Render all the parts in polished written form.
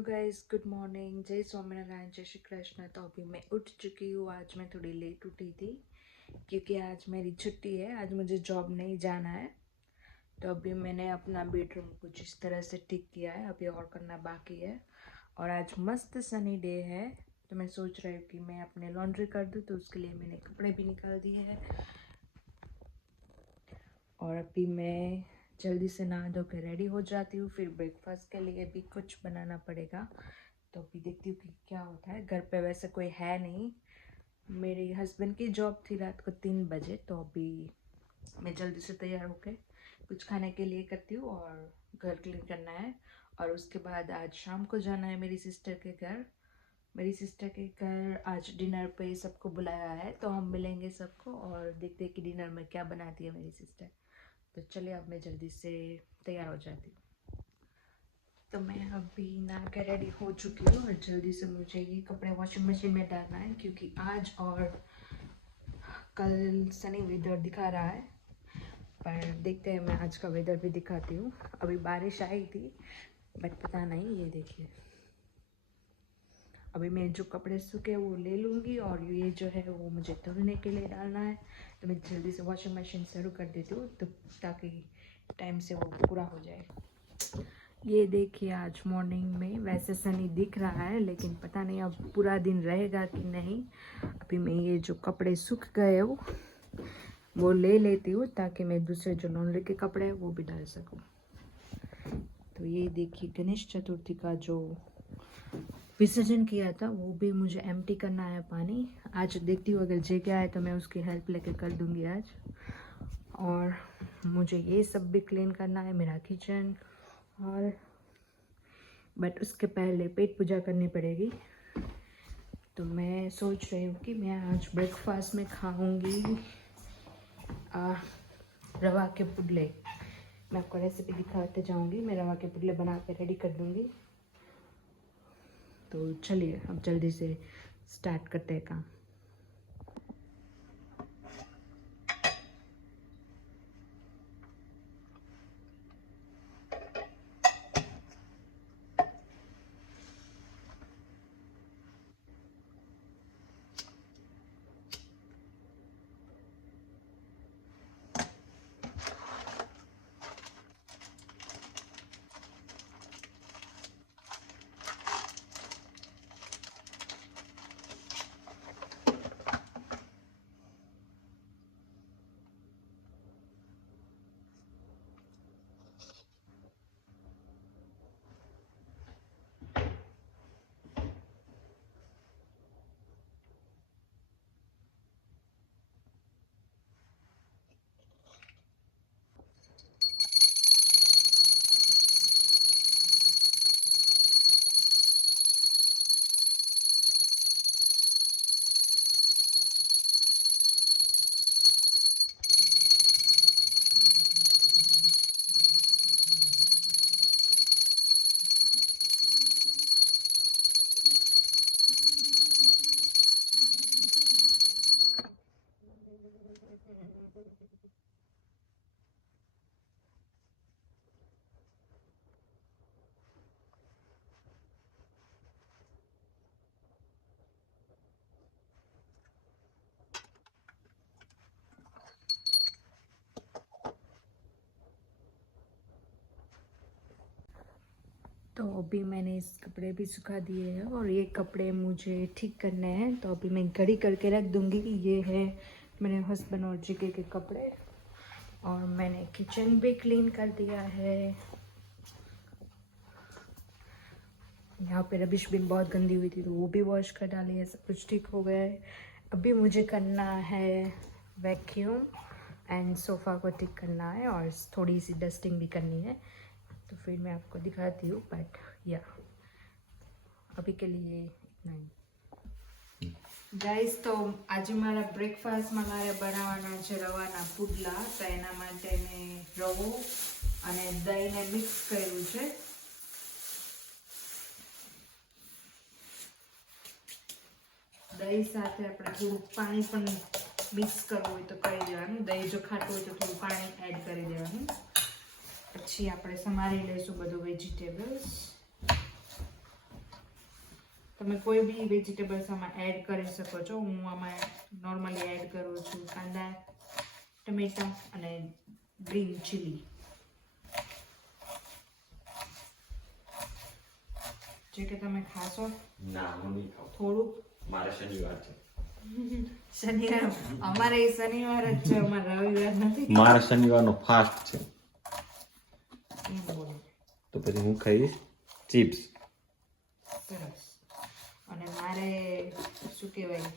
Hello guys, good morning. जय स्वामीनारायण, जय श्री कृष्ण। तो अभी मैं उठ चुकी हूँ। आज मैं थोड़ी लेट उठी थी क्योंकि आज मेरी छुट्टी है। आज मुझे जॉब नहीं जाना है। तो अभी मैंने अपना बेडरूम कुछ इस तरह से ठीक किया है, अभी और करना बाकी है। और आज मस्त सनी डे है, तो मैं सोच रही हूँ कि मैं अपने लॉन्ड्री कर दूँ। तो उसके लिए मैंने कपड़े भी निकाल दिए हैं और अभी मैं जल्दी से नहा धो के रेडी हो जाती हूँ। फिर ब्रेकफास्ट के लिए भी कुछ बनाना पड़ेगा। तो अभी देखती हूँ कि क्या होता है। घर पे वैसे कोई है नहीं, मेरे हस्बैंड की जॉब थी रात को 3 बजे। तो अभी मैं जल्दी से तैयार होके कुछ खाने के लिए करती हूँ और घर क्लीन करना है। और उसके बाद आज शाम को जाना है मेरी सिस्टर के घर। मेरी सिस्टर के घर आज डिनर पे सबको बुलाया है, तो हम मिलेंगे सबको और देखते हैं कि डिनर में क्या बनाती है मेरी सिस्टर। तो चलिए अब मैं जल्दी से तैयार हो जाती हूँ। तो मैं अभी नहा के रेडी हो चुकी हूँ और जल्दी से मुझे ये कपड़े वॉशिंग मशीन में डालना है क्योंकि आज और कल सनी वेदर दिखा रहा है। पर देखते हैं, मैं आज का वेदर भी दिखाती हूँ। अभी बारिश आई थी बट पता नहीं, ये देखिए। अभी मैं जो कपड़े सूखे वो ले लूँगी और ये जो है वो मुझे धुलने के लिए डालना है। तो मैं जल्दी से वॉशिंग मशीन शुरू कर देती हूँ तो ताकि टाइम से वो पूरा हो जाए। ये देखिए, आज मॉर्निंग में वैसे सनी दिख रहा है लेकिन पता नहीं अब पूरा दिन रहेगा कि नहीं। अभी मैं ये जो कपड़े सूख गए हो वो ले लेती हूँ ताकि मैं दूसरे जो लॉन्ड्री के कपड़े हैं वो भी डाल सकूँ। तो ये देखिए, गणेश चतुर्थी का जो विसर्जन किया था वो भी मुझे एम्प्टी करना है पानी। आज देखती हूँ अगर जगह है तो मैं उसकी हेल्प लेके कर दूँगी आज। और मुझे ये सब भी क्लीन करना है, मेरा किचन। और बट उसके पहले पेट पूजा करनी पड़ेगी। तो मैं सोच रही हूँ कि मैं आज ब्रेकफास्ट में खाऊंगी रवा के पुडले। मैं आपको रेसिपी दिखाते जाऊंगी। मैं रवा के पुडले बना के रेडी कर दूंगी। तो चलिए अब जल्दी से स्टार्ट करते हैं काम। तो अभी मैंने इस कपड़े भी सुखा दिए हैं और ये कपड़े मुझे ठीक करने हैं। तो अभी मैं घड़ी करके रख दूँगी। ये है मेरे हस्बैंड और जीके के कपड़े। और मैंने किचन भी क्लीन कर दिया है। यहाँ पे रबिश बिन बहुत गंदी हुई थी तो वो भी वॉश कर डाली है। सब कुछ ठीक हो गया है। अभी मुझे करना है वैक्यूम एंड सोफ़ा को ठीक करना है और थोड़ी सी डस्टिंग भी करनी है। तो फिर मैं आपको दिखाती हूँ। बट या अभी के लिए इतना ही ગાઈસ। તો આજે મારા બ્રેકફાસ્ટમાં મારે બનાવવાના છે રવાના પુડલા। તો એના માટે મેં રવો અને દહીંને મિક્સ કર્યું છે। દહીં સાથે આપણે થોડું પાણી પણ મિક્સ કરવું હોય તો કરી દેવાનું। દહીં જો ખાટું હોય તો થોડું પાણી એડ કરી દેવાનું। પછી આપણે સમારી લઈશું બધું વેજીટેબલ્સ। તમે કોઈ બી વેજીટેબલ્સ આમાં એડ કરી શકો છો. હું આમાં નોર્મલી એડ કરું છું કાંદા, ટમેટા અને ગ્રીન ચીલી. જે કે તમે ખાશો? ના, હું નહીં ખાઉં. થોડુંક. મારે શનિવાર છે. શનિવાર અમારે શનિવાર જ છે, અમારે રવિવાર નથી. મારા શનિવારનો ફાસ્ટ છે. એમ બોલો તો પછી હું ખાઈશ ચિપ્સ. સરસ. અને મારે શું કહેવાય,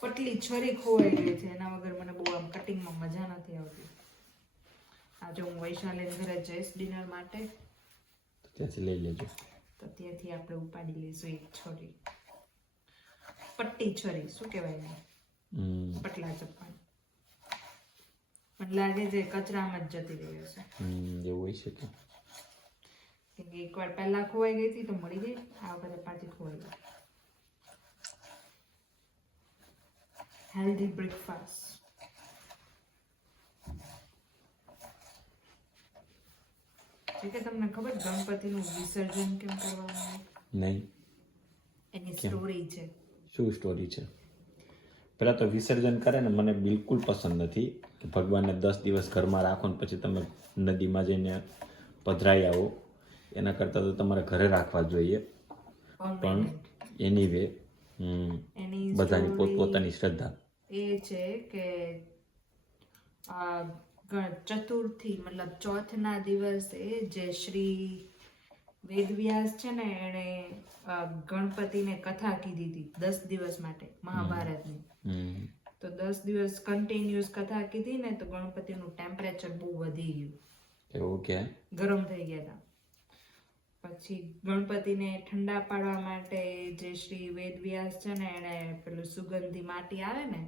પટલી છરી ખોવાઈ ગઈ છે, એના વગર મને બહુ આમ કટિંગમાં મજા નથી આવતી. આજે હું વૈશાલીના ઘરે જઈશ ડિનર માટે, ત્યાંથી લઈ લેજો. તો ત્યાંથી આપણે ઉપાડી લઈશું એક છરી, પટ્ટી છરી શું કહેવાય ને, પટલા ચપ્પા. મને લાગે છે કચરામાં જ જતી રહી હશે. એવું હોય છે કે કેમ કે એકવાર પહેલા ખોવાઈ ગઈ હતી તો મળી ગઈ, આ વખતે પાછી ખોવાઈ ગઈ. Healthy breakfast. છે કે તમને ખબર ગણપતિનું વિસર્જન કેમ કરવાનું હોય? નહીં. એની સ્ટોરી છે. શું સ્ટોરી છે? પહેલાં તો વિસર્જન કરે ને મને બિલકુલ પસંદ નથી કે ભગવાનને 10 દિવસ ઘરમાં રાખો ને પછી તમે નદીમાં જઈને પધરાઈ આવો. એના કરતાં તો તમારે ઘરે રાખવા જોઈએ. પણ એની વે બધાની પોતપોતાની શ્રદ્ધા એ છે કે ચતુર્થી મતલબ ચોથના દિવસે જે શ્રી વેદવ્યાસ છે ને એણે ગણપતિને કથા કીધી હતી 10 દિવસ માટે મહાભારતની. તો 10 દિવસ કન્ટિન્યુઅસ કથા કીધી ને તો ગણપતિનું ટેમ્પરેચર બહુ વધી ગયું. એવું કે ગરમ થઈ ગયા હતા. પછી ગણપતિને ઠંડા પાડવા માટે જે શ્રી વેદવ્યાસ છે ને એણે પેલું સુગંધી માટી આવે ને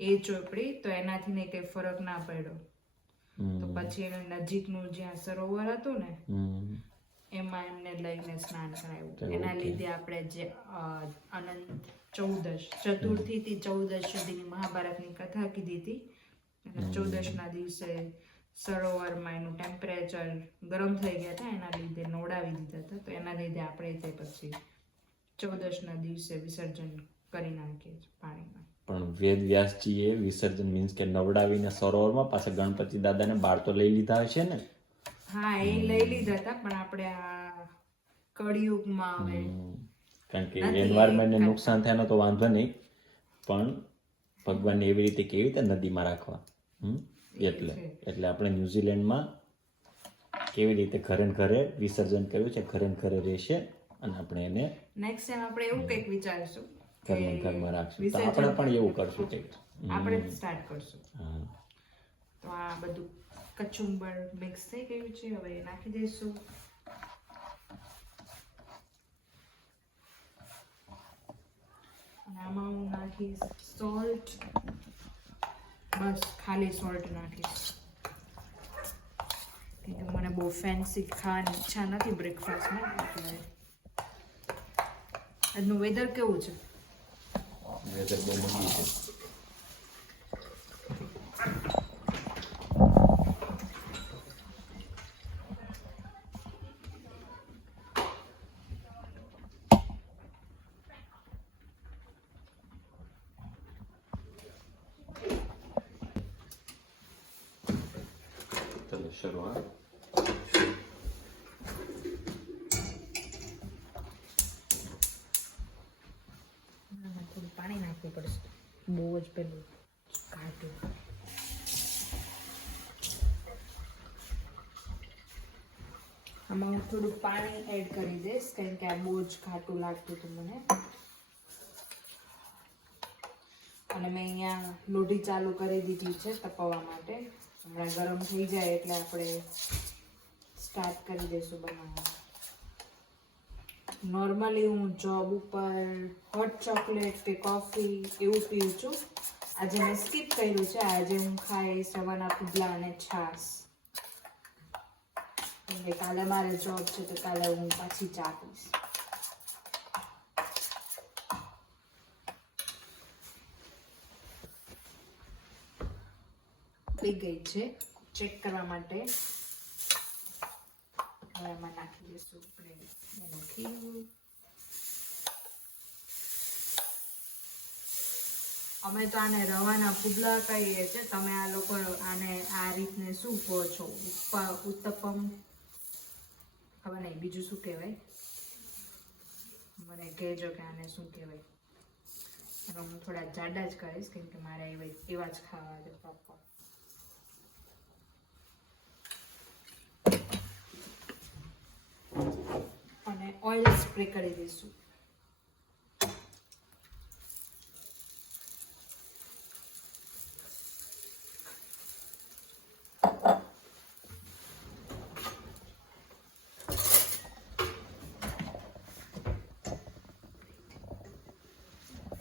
એ ચોપડી, તો એનાથી ને કઈ ફરક ના પડ્યો. તો પછી એને નજીકનું જ્યાં સરોવર હતું ને એમાં એમને લઈને સ્નાન કરાવ્યું. એના લીધે આપણે જે અનંત ચૌદશ, ચતુર્થી થી ચૌદશ સુધીની મહાભારતની કથા કીધી હતી, અને 14ના દિવસે સરોવરમાં એનું ટેમ્પરેચર ગરમ થઈ ગયા હતા, એના લીધે નોડાવી દીધા હતા. તો એના લીધે આપણે તે પછી 14ના દિવસે વિસર્જન કરી નાખીએ છીએ પાણીમાં. પણ વેદ વ્યાસજીએ વિસર્જન મીન્સ કે નવડાવીને સરોવરમાં પાછા ગણપતિ દાદાને બહાર તો લઈ લીધા હશે ને? હા, એ લઈ લીધા હતા, પણ આપણે આ કળિયુગમાં હવે કારણ કે એન્વાયરમેન્ટને નુકસાન થાય તો વાંધો નહીં, પણ ભગવાનને એવી રીતે કેવી રીતે નદીમાં રાખવા? એટલે આપણે ન્યુઝીલેન્ડમાં કેવી રીતે ઘરે ને ઘરે વિસર્જન કર્યું છે, ઘરે ને ઘરે રહેશે, અને આપણે એને નેક્સ્ટ ટાઈમ આપણે એવું કંઈક વિચારશું ઘર ને ઘરમાં રાખશું. તો આપણે પણ એવું કરશું કંઈક, આપણે સ્ટાર્ટ કરશું. તો આ બધું કચુંબર મિક્સ થઈ ગયું છે, હવે નાખી દઈશું. અને આમાં હું નાખીશ સોલ્ટ, બસ ખાલી સોલ્ટ નાખીશ, કેમ કે મને બહુ ફેન્સી ખાવાની ઈચ્છા નથી બ્રેકફાસ્ટમાં. એટલે આજનું વેધર કેવું છે? વેધર બહુ મંદી છે. ચલો શરૂઆત. થોડું પાણી નાખવું પડશે, બહુ જ પેલું ઘાટું. આમાં હું થોડું પાણી એડ કરી દઈશ, કારણ કે આ બહુ જ ઘાટું લાગતું હતું મને. અને મેં અહીંયા લોઢી ચાલુ કરી દીધી છે તપાવવા માટે. હમણાં ગરમ થઈ જાય એટલે આપણે સ્ટાર્ટ કરી દઈશું બનાવવાનું. નોર્મલી હું જોબ ઉપર હોટ ચોકલેટ કે કોફી એવું પીઉં છું. આજે મેં સ્કીપ કર્યું છે. આજે હું ખાઈશ રવાના પુડલા અને છાશ. કેમ કે કાલે મારે જોબ છે તો કાલે હું પાછી ચા પીશ. પી ગઈ છે, ચેક કરવા માટે. હવે એમાં નાખી દઈશું આપણે એનું ઘી. અમે તો આને રવાના પુડલા કહીએ છીએ, તમે આ લોકો આને આ રીતને શું કહો છો? ઉત્તપમ ખબર નહીં, બીજું શું કહેવાય મને કહેજો કે આને શું કહેવાય. અને હું થોડા જાડા જ કરીશ કેમ કે મારે એવા જ ખાવા છે પ્રોપર. અને ઓઇલ સ્પ્રે કરી દઈશું.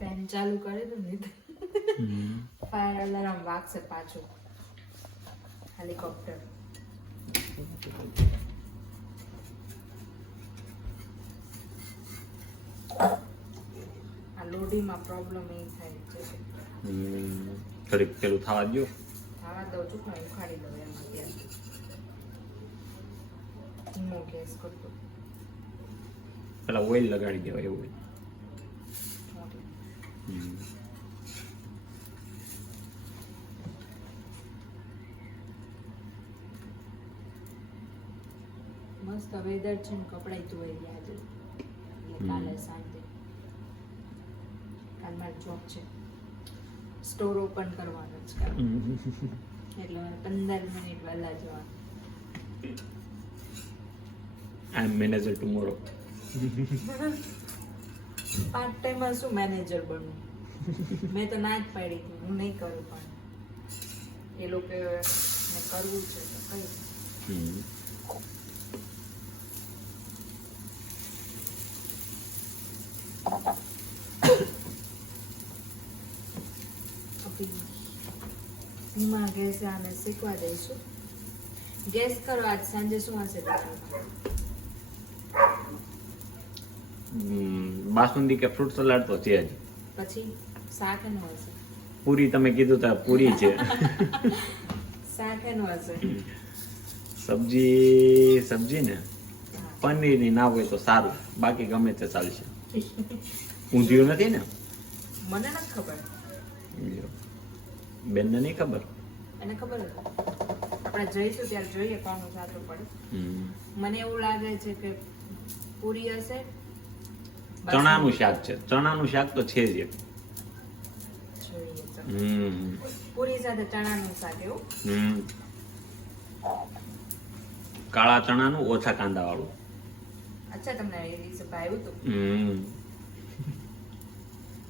ફેન ચાલુ કરી દો ને ફાયર અલાર્મ વાગશે પાછું. હેલિકોપ્ટર આ લોડીમાં પ્રોબ્લેમ એ થાય છે. થોડીક પેલું થવા દો. ખાવા દઉં છું પણ ઉખાડી દઉં એમ અત્યારે. ધીમો ગેસ કરતો. પેલા ઓઇલ લગાડી દેવાય એવું. મસ્ત વેધર છે ને કપડાં ધોઈ ગયા છે એટલે કાલે શાંતિ. કાલ મારી જોબ છે, સ્ટોર ઓપન કરવાનો છે એટલે મારે 15 મિનિટ વહેલા જવાનું. આઈ એમ મેનેજર ટુમોરો. પાર્ટ ટાઈમમાં શું મેનેજર બનવું? મેં તો ના જ પાડી હતી, હું નહીં કરું, પણ એ લોકો કરવું છે તો કઈ. ધીમા ગેસે આને શીખવા દઈશું. ગેસ કરો આજ સાંજે શું હશે? બાસુંદી કે ફ્રૂટ સલાડ તો છે જ. પછી શાક એનું હશે. પૂરી તમે કીધું તો પૂરી છે. શાક એનું હશે. સબ્જી ને પનીર ની ના હોય તો સારું, બાકી ગમે તે ચાલશે. ઊંધિયું નથી ને? મને નથી ખબર. બેનને નહીં ખબર? એને ખબર હતી. આપણે જઈશું ત્યારે જોઈએ કોનું સાચું પડે. મને એવું લાગે છે કે પૂરી હશે. ચણાનું શાક છે. ચણાનું શાક તો છે જ. પૂરી સાથે ચણાનું શાક એવું. કાળા ચણાનું ઓછા કાંદા વાળું. અચ્છા, તમને એ દિવસે ભાવ્યું હતું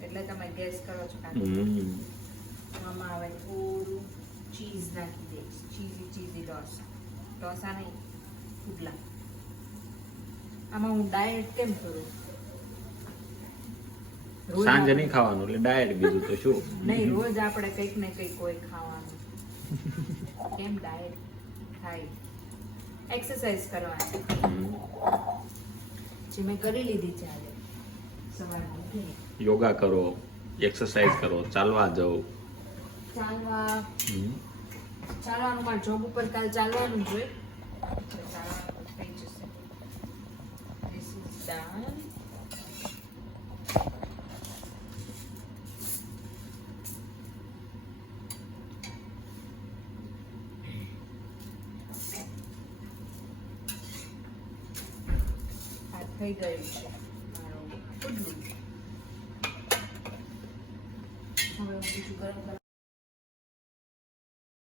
એટલે તમે ગેસ કરો છો. આમાં હવે થોડું ચીઝ નાખી દઈશ. ચીઝી ઢોસા નહીં, પુડલા. આમાં હું ડાયટ કેમ કરું? સાંજે નહીં ખાવાનું એટલે ડાયટ, બીજું તો શું. નહીં, રોજ આપણે કંઈક ને કંઈક હોય ખાવાનું. કેમ ડાયટ થાય? એક્સરસાઇઝ કરવાની જે મેં કરી લીધી છે આજે સવારમાં ઉઠીને. યોગા કરો, એક્સરસાઇઝ કરો, ચાલવા જાઓ. ચાલવાનું મારે જોબ ઉપર કાલ ચાલવાનું જ હોય. ચાલવાનું થઈ જશે. This is done. આ થઈ ગયું છે મારું પુડલું. હવે હું બીજું ગરમ